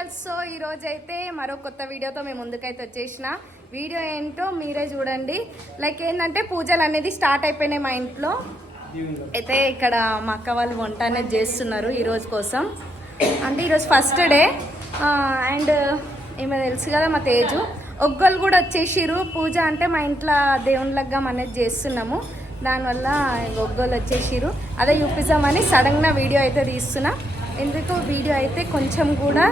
Official so ఈరోజు అయితే మరో కొత్త వీడియోతో మేము ముందుకైతే వచ్చేసిన. వీడియో ఏంటో మీరే చూడండి. లైక్ ఏంటంటే పూజలు అనేది స్టార్ట్ అయిపోయినాయి మా ఇంట్లో. అయితే ఇక్కడ మా అక్క వాళ్ళు వంట అనేది చేస్తున్నారు ఈరోజు కోసం. అంటే ఈరోజు ఫస్ట్ డే అండ్ ఏమో తెలుసు కదా మా తేజు. ఒగ్గోలు కూడా వచ్చేసిరు పూజ అంటే మా ఇంట్లో దేవుళ్ళగా అనేది చేస్తున్నాము. దానివల్ల ఒగ్గోలు వచ్చేసిరు అదే చూపిస్తామని సడన్గా వీడియో అయితే తీస్తున్నా. ఎందుకు? వీడియో అయితే కొంచెం కూడా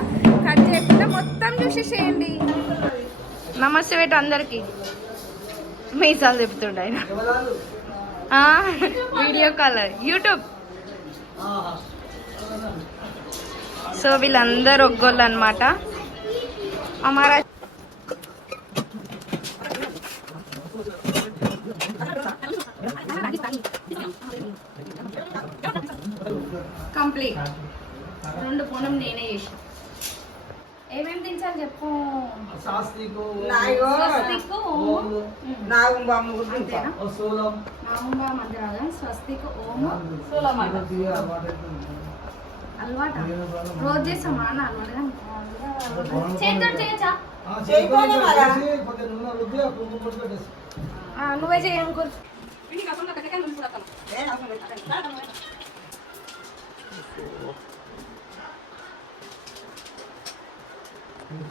కట్ చేయకుండా మొత్తం చూసేసేయండి నమస్తే వేట అందరికి. మీసాలు చెప్తుండే ఆయన. Video call YouTube. సో వీళ్ళందరూ ఒగ్గోళ్ళు అనమాట అమారా కంప్లీట్. రెండు ఫోనం నేనే చేసిన. ఏమేమి తించాలి చెప్పు? శాస్త్రికు నాయో స్వస్తిక్ ఓము. నాగం బామ్మ గురించి అంతేనా? సోలం. మామూలుగా మధ్య రాగా స్వస్తిక్ ఓము. అలవాట రోజు చేస్తామా అన్న అలవాటుగా చేతితో చేయొచ్చా నూనె రుద్ది నాకు కూడా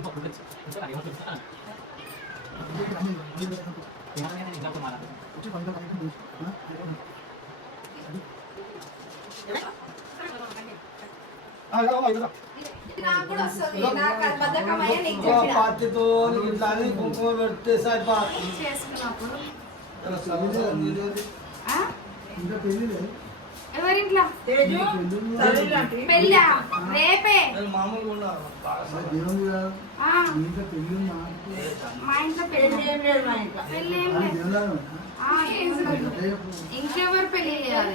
వస్తుంది నాకు అది బద్ధకమయ్యే నీకు ఆ, చెప్పిన. పాతితో ఇట్లా కుంకుమ? ఇంకా పెళ్ళిలే. ఎవరింట్లో పెళ్ళా రేపే మా ఇంట్లో పెళ్ళి పెళ్ళి ఏం లేదు మా ఇంట్లో పెళ్ళి ఏం లేదు. ఇంకెవరు పెళ్ళి చేయాలి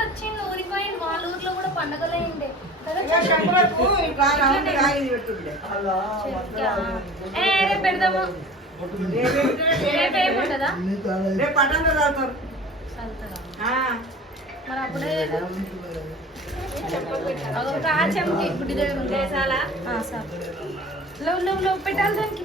వచ్చింది ఊరిపోయింది వాళ్ళ ఊర్లో కూడా పండగలే ఉండే రేపు పెడదాము రేపు రేపు చదువుతారు మరి అప్పుడే దగ్గర చాలా లవ్ లవ్ పెట్టాలి దానికి.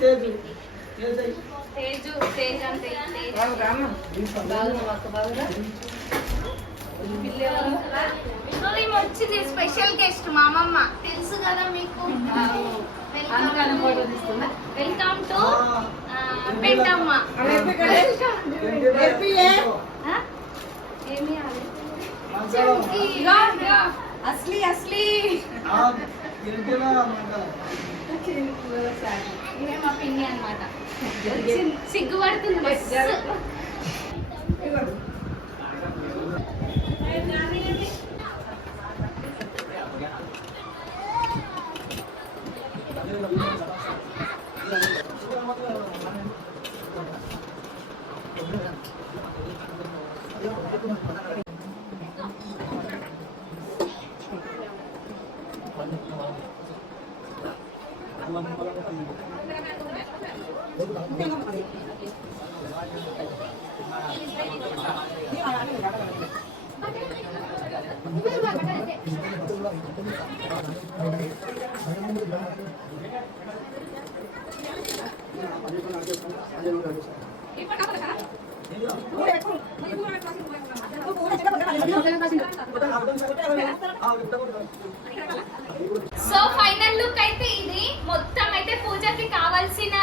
తేజు తేజయ్య. తేజు తేజ్ అంటే తేజ్ రాము, రాము. బాగున్నావా అక్క బాగున్నా పిల్లలు ఈమె వచ్చింది స్పెషల్ గెస్ట్ మా అమ్మమ్మ. తెలుసు కదా మీకు. Welcome to Pentamma. అస్లీ అస్లీ. మా పిన్ని అనమాట సిగ్గుపడుతుంది Gracias. సో ఫైనల్ లుక్ అయితే ఇది. మొత్తం అయితే పూజకి కావాల్సిన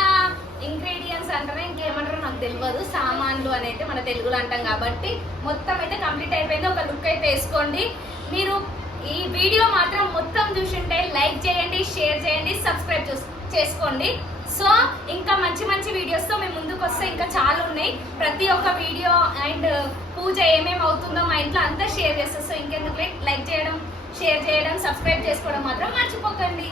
ఇంగ్రీడియంట్స్ అంటారా ఇంకేమంటారో నాకు తెలియదు సామాన్లు అని అయితే మన తెలుగులో అంటాం కాబట్టి మొత్తం అయితే కంప్లీట్ అయిపోయింది. ఒక లుక్ అయితే వేసుకోండి. మీరు ఈ వీడియో మాత్రం మొత్తం చూసుంటే లైక్ చేయండి షేర్ చేయండి సబ్స్క్రైబ్ చేసుకోండి. సో ఇంకా మంచి మంచి వీడియోస్తో మేము ఇంకా చాలా ఉన్నాయి. ప్రతి ఒక్క వీడియో అండ్ పూజ ఏమేమి అవుతుందో మా ఇంట్లో అంతా షేర్ చేస్తాం సో ఇంకెందుకు లైక్ చేయడం షేర్ చేయడం సబ్స్క్రైబ్ చేసుకోవడం మాత్రం మర్చిపోకండి.